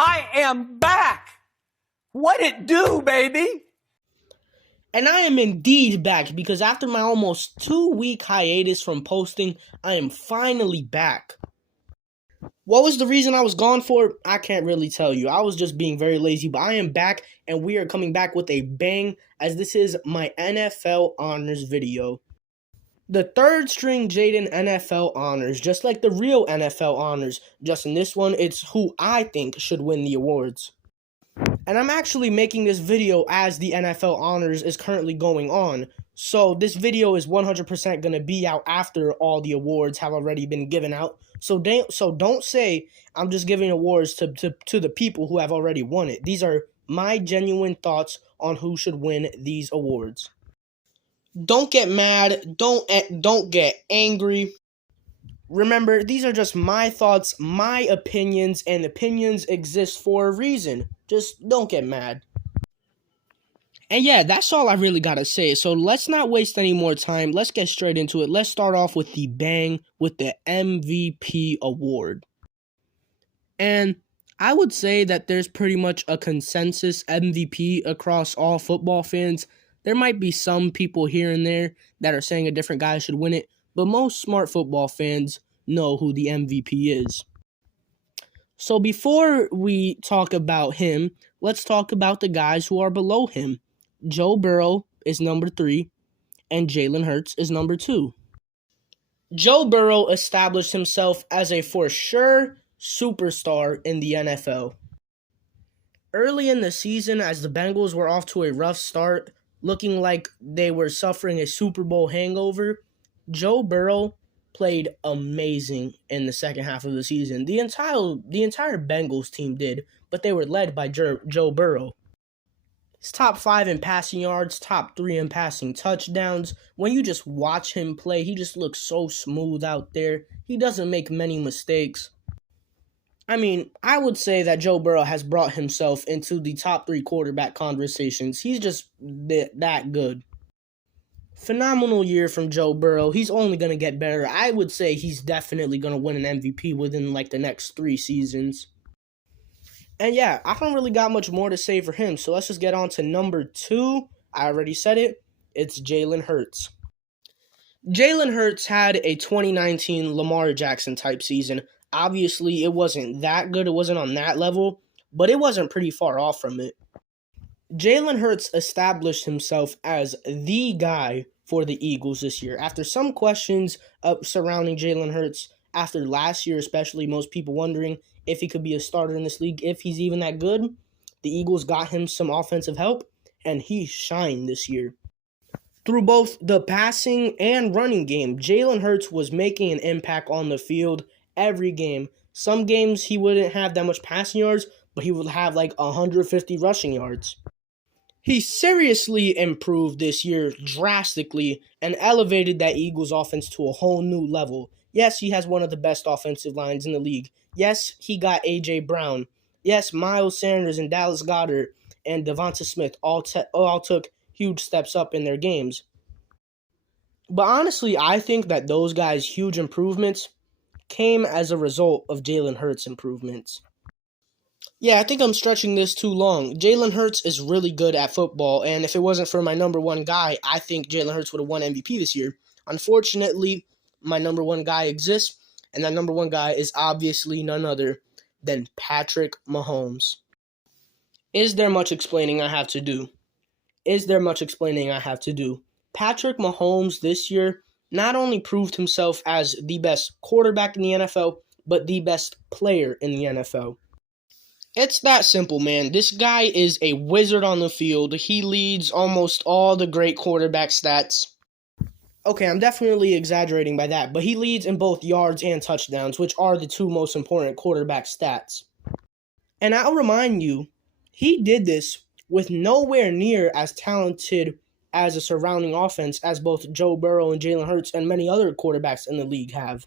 I am back. What it do, baby? And I am indeed back because after my almost 2-week hiatus from posting, I am finally back. What was the reason I was gone for? I can't really tell you. I was just being very lazy, but I am back and we are coming back with a bang as this is my NFL honors video. The third string Jaeden NFL honors, just like the real NFL honors, just in this one, it's who I think should win the awards. And I'm actually making this video as the NFL honors is currently going on. So this video is 100% going to be out after all the awards have already been given out. So don't say I'm just giving awards to the people who have already won it. These are my genuine thoughts on who should win these awards. Don't get mad. Don't get angry. Remember, these are just my thoughts, my opinions, and opinions exist for a reason. Just don't get mad. And yeah, that's all I really gotta say. So let's not waste any more time. Let's get straight into it. Let's start off with the bang with the MVP award. And I would say that there's pretty much a consensus MVP across all football fans. There might be some people here and there that are saying a different guy should win it, but most smart football fans know who the MVP is. So before we talk about him, let's talk about the guys who are below him. Joe Burrow is number 3, and Jalen Hurts is number 2. Joe Burrow established himself as a for sure superstar in the NFL. Early in the season, as the Bengals were off to a rough start, looking like they were suffering a Super Bowl hangover, Joe Burrow played amazing in the second half of the season. The entire Bengals team did, but they were led by Joe Burrow. He's top 5 in passing yards, top 3 in passing touchdowns. When you just watch him play, he just looks so smooth out there. He doesn't make many mistakes. I mean, I would say that Joe Burrow has brought himself into the top 3 quarterback conversations. He's just that good. Phenomenal year from Joe Burrow. He's only going to get better. I would say he's definitely going to win an MVP within like the next 3 seasons. And yeah, I don't really got much more to say for him. So let's just get on to number 2. I already said it. It's Jalen Hurts. Jalen Hurts had a 2019 Lamar Jackson type season. Obviously, it wasn't that good. It wasn't on that level, but it wasn't pretty far off from it. Jalen Hurts established himself as the guy for the Eagles this year. After some questions surrounding Jalen Hurts, after last year especially, most people wondering if he could be a starter in this league, if he's even that good, the Eagles got him some offensive help, and he shined this year. Through both the passing and running game, Jalen Hurts was making an impact on the field every game. Some games he wouldn't have that much passing yards, but he would have like 150 rushing yards. He seriously improved this year drastically and elevated that Eagles offense to a whole new level. Yes, he has one of the best offensive lines in the league. Yes, he got A.J. Brown. Yes, Miles Sanders and Dallas Goedert and Devonta Smith all took huge steps up in their games. But honestly, I think that those guys' huge improvements came as a result of Jalen Hurts' improvements. Yeah, I think I'm stretching this too long. Jalen Hurts is really good at football, and if it wasn't for my number 1 guy, I think Jalen Hurts would have won MVP this year. Unfortunately, my number 1 guy exists, and that number 1 guy is obviously none other than Patrick Mahomes. Is there much explaining I have to do? Patrick Mahomes this year not only proved himself as the best quarterback in the NFL, but the best player in the NFL. It's that simple, man. This guy is a wizard on the field. He leads almost all the great quarterback stats. Okay, I'm definitely exaggerating by that, but he leads in both yards and touchdowns, which are the 2 most important quarterback stats. And I'll remind you, he did this with nowhere near as talented as a surrounding offense as both Joe Burrow and Jalen Hurts and many other quarterbacks in the league have.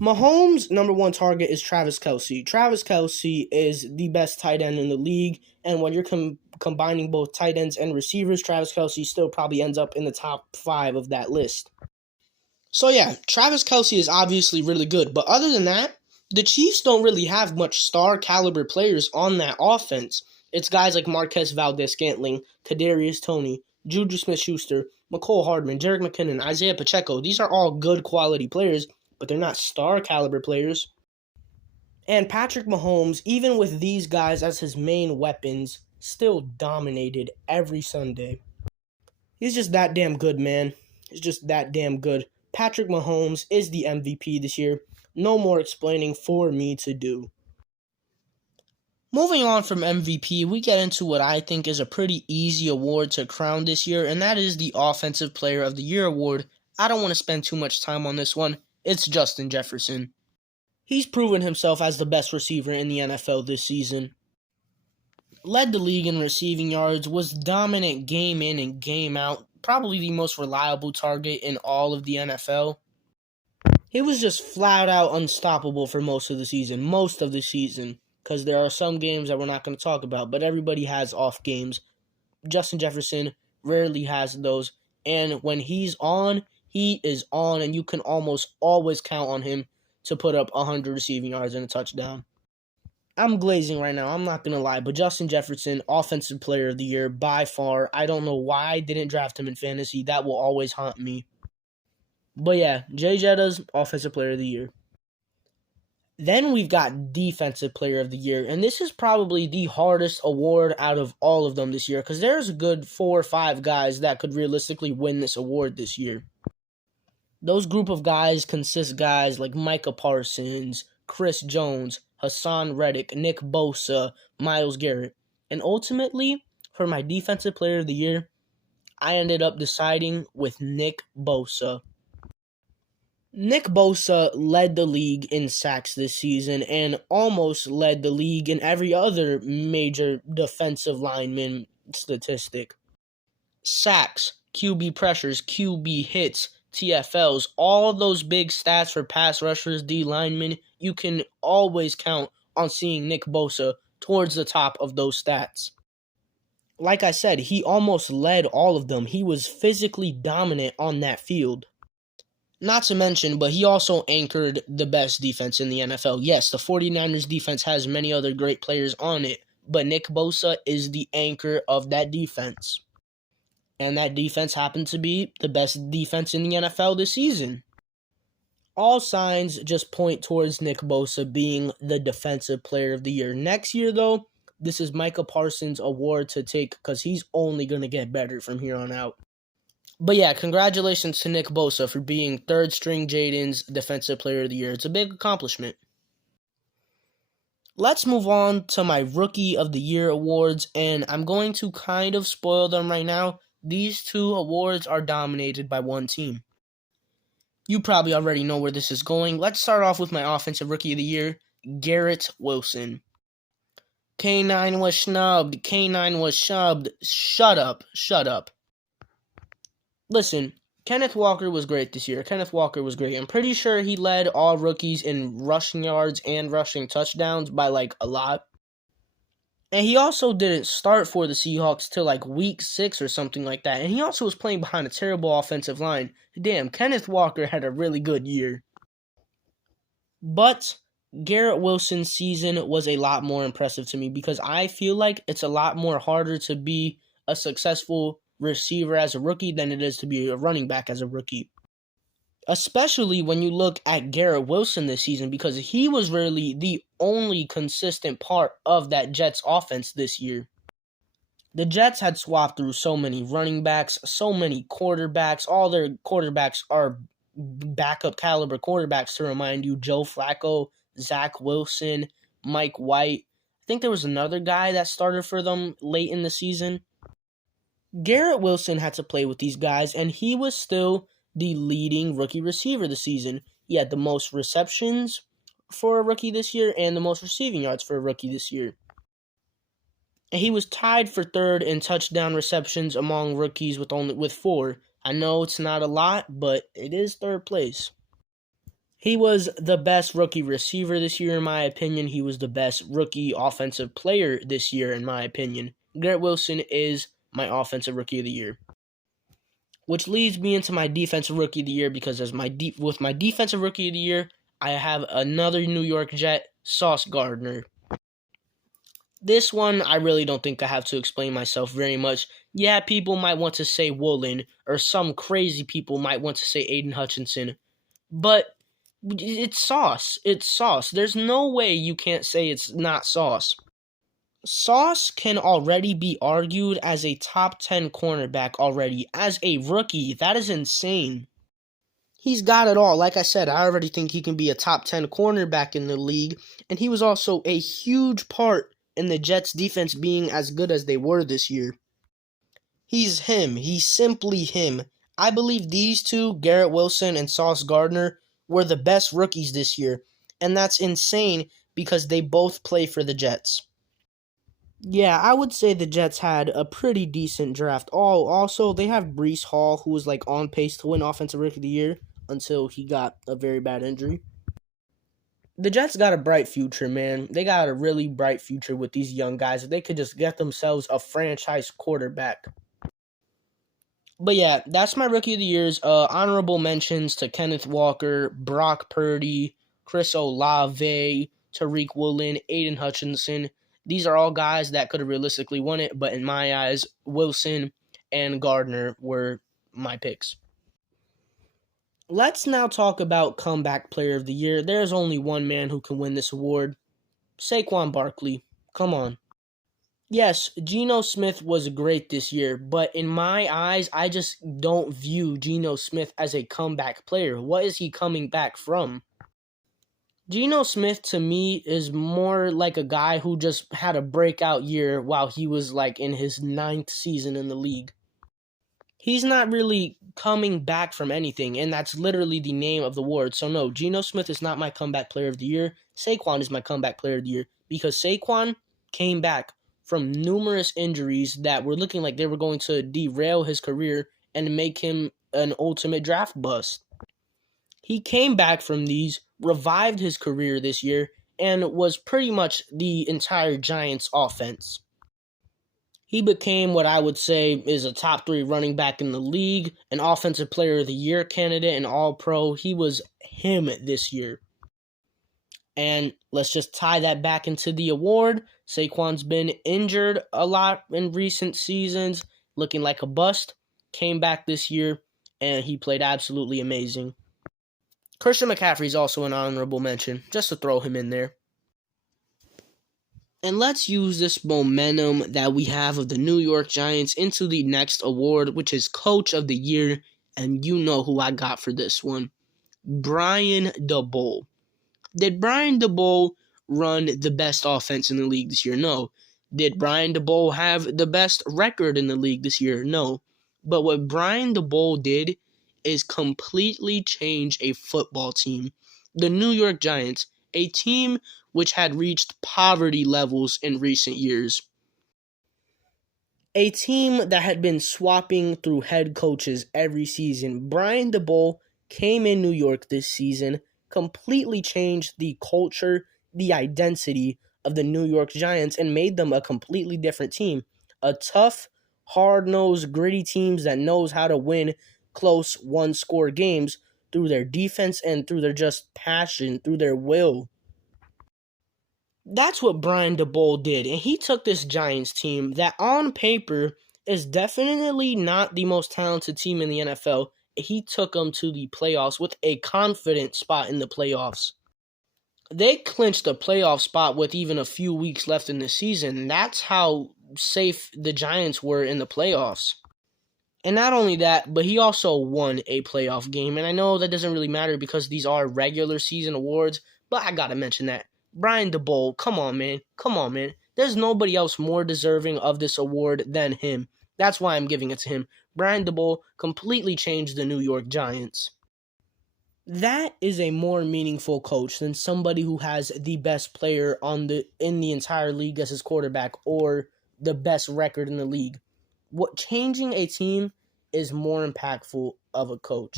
Mahomes' number 1 target is Travis Kelce. Travis Kelce is the best tight end in the league, and when you're combining both tight ends and receivers, Travis Kelce still probably ends up in the top 5 of that list. So yeah, Travis Kelce is obviously really good, but other than that, The Chiefs don't really have much star caliber players on that offense. It's guys like Marquez Valdez-Scantling, Kadarius Toney, Juju Smith-Schuster, McCole Hardman, Jerick McKinnon, Isaiah Pacheco. These are all good quality players, but they're not star caliber players. And Patrick Mahomes, even with these guys as his main weapons, still dominated every Sunday. He's just that damn good, man. He's just that damn good. Patrick Mahomes is the MVP this year. No more explaining for me to do. Moving on from MVP, we get into what I think is a pretty easy award to crown this year, and that is the Offensive Player of the Year award. I don't want to spend too much time on this one. It's Justin Jefferson. He's proven himself as the best receiver in the NFL this season. Led the league in receiving yards, was dominant game in and game out, probably the most reliable target in all of the NFL. He was just flat out unstoppable for most of the season, because there are some games that we're not going to talk about, but everybody has off games. Justin Jefferson rarely has those, and when he's on, he is on, and you can almost always count on him to put up 100 receiving yards and a touchdown. I'm glazing right now, I'm not going to lie, but Justin Jefferson, Offensive Player of the Year, by far. I don't know why I didn't draft him in fantasy. That will always haunt me. But yeah, Jay Jetta's Offensive Player of the Year. Then we've got Defensive Player of the Year, and this is probably the hardest award out of all of them this year, because there's a good 4 or 5 guys that could realistically win this award this year. Those group of guys consist guys like Micah Parsons, Chris Jones, Hassan Reddick, Nick Bosa, Myles Garrett. And ultimately, for my Defensive Player of the Year, I ended up deciding with Nick Bosa. Nick Bosa led the league in sacks this season and almost led the league in every other major defensive lineman statistic. Sacks, QB pressures, QB hits, TFLs, all those big stats for pass rushers, D linemen, you can always count on seeing Nick Bosa towards the top of those stats. Like I said, he almost led all of them. He was physically dominant on that field. Not to mention, but he also anchored the best defense in the NFL. Yes, the 49ers defense has many other great players on it, but Nick Bosa is the anchor of that defense. And that defense happened to be the best defense in the NFL this season. All signs just point towards Nick Bosa being the Defensive Player of the Year. Next year, though, this is Micah Parsons' award to take because he's only going to get better from here on out. But yeah, congratulations to Nick Bosa for being thirdstringjaeden's Defensive Player of the Year. It's a big accomplishment. Let's move on to my Rookie of the Year awards, and I'm going to kind of spoil them right now. These 2 awards are dominated by one team. You probably already know where this is going. Let's start off with my Offensive Rookie of the Year, Garrett Wilson. K9 was snubbed. K9 was shubbed. Shut up. Listen, Kenneth Walker was great this year. I'm pretty sure he led all rookies in rushing yards and rushing touchdowns by a lot. And he also didn't start for the Seahawks till week 6 or something like that. And he also was playing behind a terrible offensive line. Damn, Kenneth Walker had a really good year. But Garrett Wilson's season was a lot more impressive to me because I feel like it's a lot more harder to be a successful receiver as a rookie than it is to be a running back as a rookie. Especially when you look at Garrett Wilson this season because he was really the only consistent part of that Jets offense this year. The Jets had swapped through so many running backs, so many quarterbacks. All their quarterbacks are backup caliber quarterbacks to remind you. Joe Flacco, Zach Wilson, Mike White. I think there was another guy that started for them late in the season. Garrett Wilson had to play with these guys, and he was still the leading rookie receiver this season. He had the most receptions for a rookie this year and the most receiving yards for a rookie this year. And he was tied for third in touchdown receptions among rookies with 4. I know it's not a lot, but it is third place. He was the best rookie receiver this year, in my opinion. He was the best rookie offensive player this year, in my opinion. Garrett Wilson is my Offensive Rookie of the Year. Which leads me into my Defensive Rookie of the Year because with my Defensive Rookie of the Year, I have another New York Jet, Sauce Gardner. This one, I really don't think I have to explain myself very much. Yeah, people might want to say Woolen, or some crazy people might want to say Aiden Hutchinson, but it's Sauce. It's Sauce. There's no way you can't say it's not Sauce. Sauce can already be argued as a top 10 cornerback already. As a rookie, that is insane. He's got it all. Like I said, I already think he can be a top 10 cornerback in the league, and he was also a huge part in the Jets' defense being as good as they were this year. He's him. He's simply him. I believe these two, Garrett Wilson and Sauce Gardner, were the best rookies this year, and that's insane because they both play for the Jets. Yeah, I would say the Jets had a pretty decent draft. Also, they have Breece Hall, who was like on pace to win Offensive Rookie of the Year until he got a very bad injury. The Jets got a bright future, man. They got a really bright future with these young guys. If they could just get themselves a franchise quarterback. But yeah, that's my Rookie of the Years. Honorable mentions to Kenneth Walker, Brock Purdy, Chris Olave, Tariq Woolen, Aiden Hutchinson. These are all guys that could have realistically won it, but in my eyes, Wilson and Gardner were my picks. Let's now talk about Comeback Player of the Year. There's only one man who can win this award. Saquon Barkley. Come on. Yes, Geno Smith was great this year, but in my eyes, I just don't view Geno Smith as a comeback player. What is he coming back from? Geno Smith, to me, is more like a guy who just had a breakout year while he was like in his 9th season in the league. He's not really coming back from anything, and that's literally the name of the award. So no, Geno Smith is not my comeback player of the year. Saquon is my comeback player of the year because Saquon came back from numerous injuries that were looking like they were going to derail his career and make him an ultimate draft bust. He came back from these, revived his career this year, and was pretty much the entire Giants offense. He became what I would say is a top 3 running back in the league, an offensive player of the year candidate, an all-pro. He was him this year. And let's just tie that back into the award. Saquon's been injured a lot in recent seasons, looking like a bust. Came back this year, and he played absolutely amazing. Christian McCaffrey's also an honorable mention, just to throw him in there. And let's use this momentum that we have of the New York Giants into the next award, which is Coach of the Year. And you know who I got for this one. Brian Daboll. Did Brian Daboll run the best offense in the league this year? No. Did Brian Daboll have the best record in the league this year? No. But what Brian Daboll did is completely change a football team. The New York Giants, a team which had reached poverty levels in recent years. A team that had been swapping through head coaches every season. Brian Daboll came in New York this season, completely changed the culture, the identity of the New York Giants, and made them a completely different team. A tough, hard-nosed, gritty team that knows how to win close one-score games through their defense and through their just passion, through their will. That's what Brian Daboll did, and he took this Giants team that on paper is definitely not the most talented team in the NFL. He took them to the playoffs with a confident spot in the playoffs. They clinched a playoff spot with even a few weeks left in the season. That's how safe the Giants were in the playoffs. And not only that, but he also won a playoff game. And I know that doesn't really matter because these are regular season awards, but I gotta mention that. Brian Daboll, come on, man. Come on, man. There's nobody else more deserving of this award than him. That's why I'm giving it to him. Brian Daboll completely changed the New York Giants. That is a more meaningful coach than somebody who has the best player in the entire league as his quarterback or the best record in the league. What changing a team is more impactful of a coach.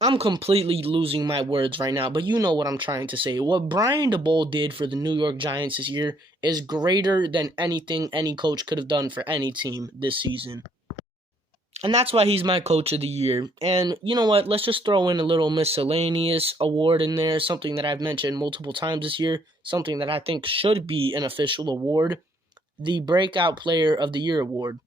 I'm completely losing my words right now, but you know what I'm trying to say. What Brian Daboll did for the New York Giants this year is greater than anything any coach could have done for any team this season. And that's why he's my coach of the year. And you know what? Let's just throw in a little miscellaneous award in there, something that I've mentioned multiple times this year, something that I think should be an official award, the Breakout Player of the Year award.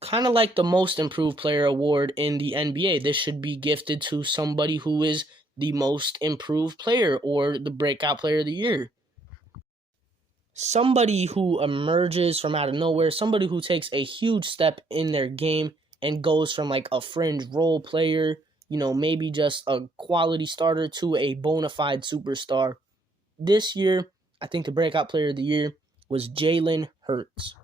Kind of like the Most Improved Player award in the NBA. This should be gifted to somebody who is the most improved player or the Breakout Player of the Year. Somebody who emerges from out of nowhere, somebody who takes a huge step in their game and goes from like a fringe role player, maybe just a quality starter to a bona fide superstar. This year, I think the Breakout Player of the Year was Jalen Hurts.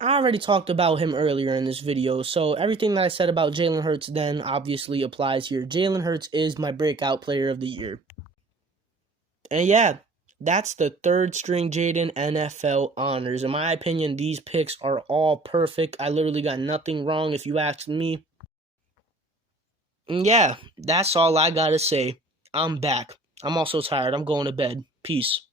I already talked about him earlier in this video, so everything that I said about Jalen Hurts then obviously applies here. Jalen Hurts is my Breakout Player of the Year. And yeah, that's the third string Jaeden NFL honors. In my opinion, these picks are all perfect. I literally got nothing wrong if you ask me. And yeah, that's all I gotta say. I'm back. I'm also tired. I'm going to bed. Peace.